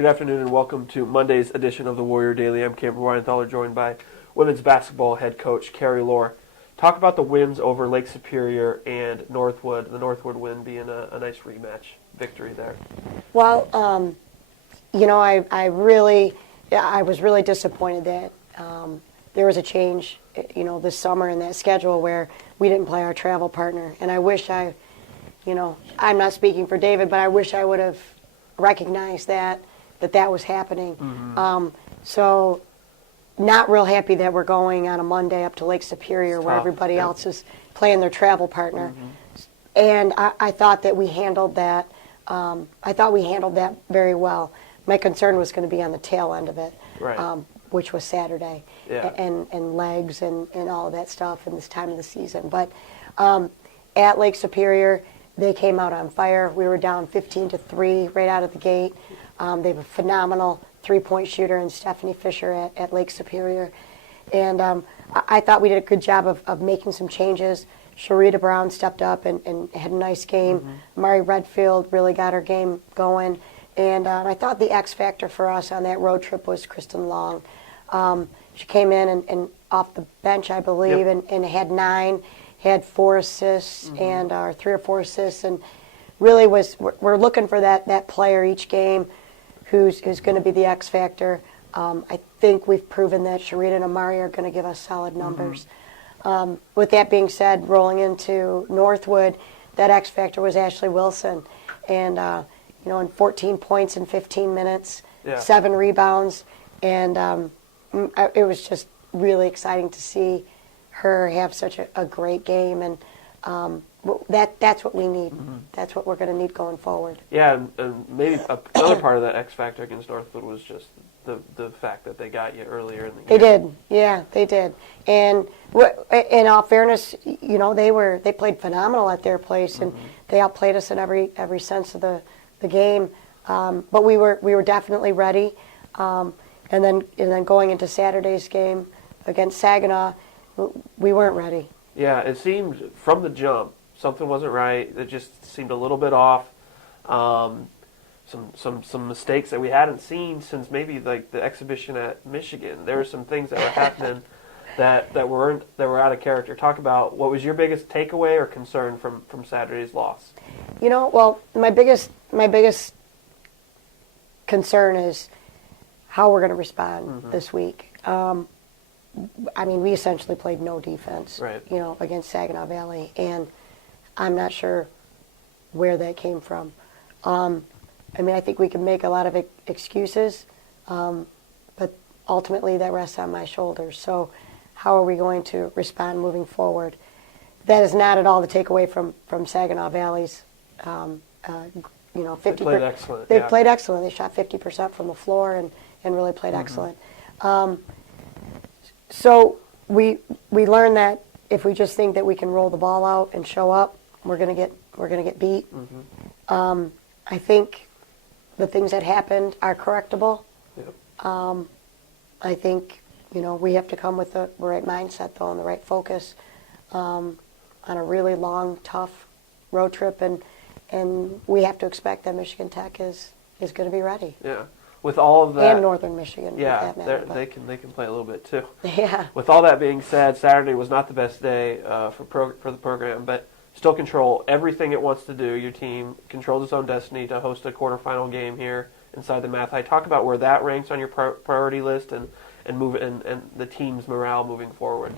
Good afternoon and welcome to Monday's edition of the Warrior Daily. I'm Cameron Weinthaler, joined by women's basketball head coach Carrie Lohr. Talk about the wins over Lake Superior and Northwood, the Northwood win being a nice rematch victory there. Well, I was really disappointed that there was a change, this summer in that schedule where we didn't play our travel partner. And I wish I'm not speaking for David, but I wish I would have recognized that was happening. Mm-hmm. So not real happy that we're going on a Monday up to Lake Superior where everybody else is playing their travel partner. Mm-hmm. And I thought that we handled that. Very well. My concern was going to be on the tail end of it, Right. Which was Saturday, Yeah. and legs and all of that stuff in this time of the season. But at Lake Superior, they came out on fire. We were down 15-3 right out of the gate. They have a phenomenal three-point shooter in Stephanie Fisher at Lake Superior. And I thought we did a good job of making some changes. Sharita Brown stepped up and had a nice game. Mm-hmm. Mari Redfield really got her game going. And I thought the X factor for us on that road trip was Kristen Long. She came in and off the bench, I believe, Yep. and had 4 assists, Mm-hmm. and 3 or 4 assists, and really we're looking for that player each game who's going to be the X factor. I think we've proven that Sharita and Amari are going to give us solid numbers. Mm-hmm. With that being said, rolling into Northwood, that X factor was Ashley Wilson, and in 14 points in 15 minutes, Yeah. 7 rebounds, and it was just really exciting to see her have such a great game, and that's what we need. Mm-hmm. That's what we're going to need going forward. Yeah, and maybe another part of that X factor against Northwood was just the fact that they got you earlier in the game. They did, yeah, they did. And in all fairness, they played phenomenal at their place, and they outplayed us in every sense of the game. But we were definitely ready. And then going into Saturday's game against Saginaw, we weren't ready. Yeah, it seemed from the jump something wasn't right. It just seemed a little bit off. Some mistakes that we hadn't seen since maybe like the exhibition at Michigan. There were some things that were happening that were out of character. Talk about what was your biggest takeaway or concern from Saturday's loss? Well, my biggest concern is how we're going to respond this week. We essentially played no defense, Right. Against Saginaw Valley, and I'm not sure where that came from. I think we can make a lot of excuses, but ultimately that rests on my shoulders. So how are we going to respond moving forward? That is not at all the takeaway from Saginaw Valley's, 50%. They played excellent. They played excellent. They shot 50% from the floor and really played excellent. So we learned that if we just think that we can roll the ball out and show up, we're gonna get beat. I think the things that happened are correctable. Yep. I think we have to come with the right mindset though and the right focus on a really long, tough road trip, and we have to expect that Michigan Tech is going to be ready. Yeah. With all of that, and Northern Michigan. yeah, for that matter, they can play a little bit too. Yeah. With all that being said, Saturday was not the best day for the program, but still control everything it wants to do. Your team controls its own destiny to host a quarterfinal game here inside the Math High. Talk about where that ranks on your priority list and the team's morale moving forward.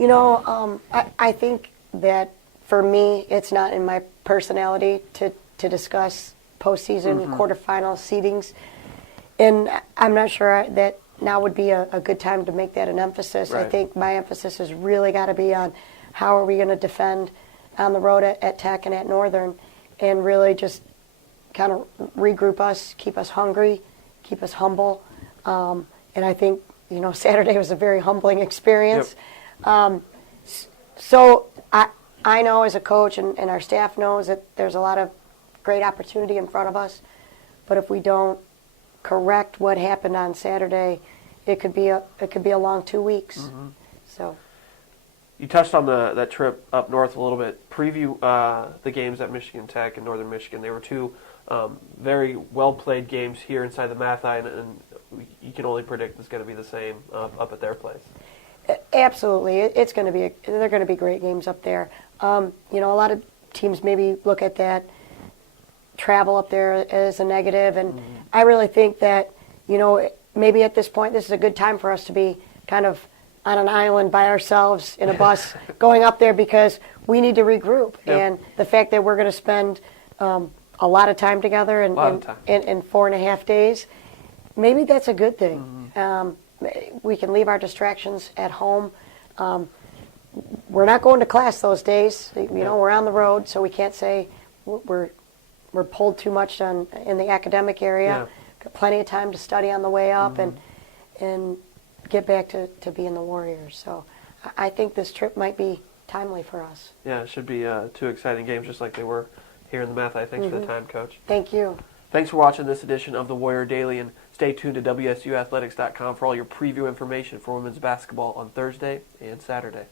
I think that for me, it's not in my personality to discuss postseason quarterfinal seedings. And I'm not sure that now would be a good time to make that an emphasis. Right. I think my emphasis has really got to be on how are we going to defend on the road at Tech and at Northern, and really just kind of regroup us, keep us hungry, keep us humble. And I think, Saturday was a very humbling experience. Yep. So I know as a coach and our staff knows that there's a lot of great opportunity in front of us, but if we don't correct what happened on Saturday, it could be a long 2 weeks. So You touched on that trip up north a little bit. Preview the games at Michigan Tech and Northern Michigan. They were two very well played games here inside the Mathi, and you can only predict it's going to be the same up at their place. Absolutely, it's going to be. They're going to be great games up there. A lot of teams maybe look at that travel up there as a negative, and I really think that maybe at this point this is a good time for us to be kind of on an island by ourselves in a bus going up there, because we need to regroup. Yep. And the fact that we're going to spend a lot of time together in 4.5 days, maybe that's a good thing. We can leave our distractions at home. We're not going to class those days. We're on the road, so we can't say we're pulled too much in the academic area. Yeah. Got plenty of time to study on the way up and get back to being the Warriors. So I think this trip might be timely for us. Yeah, it should be 2 exciting games, just like they were here in the Mathi. Thanks for the time, Coach. Thank you. Thanks for watching this edition of the Warrior Daily, and stay tuned to WSUathletics.com for all your preview information for women's basketball on Thursday and Saturday.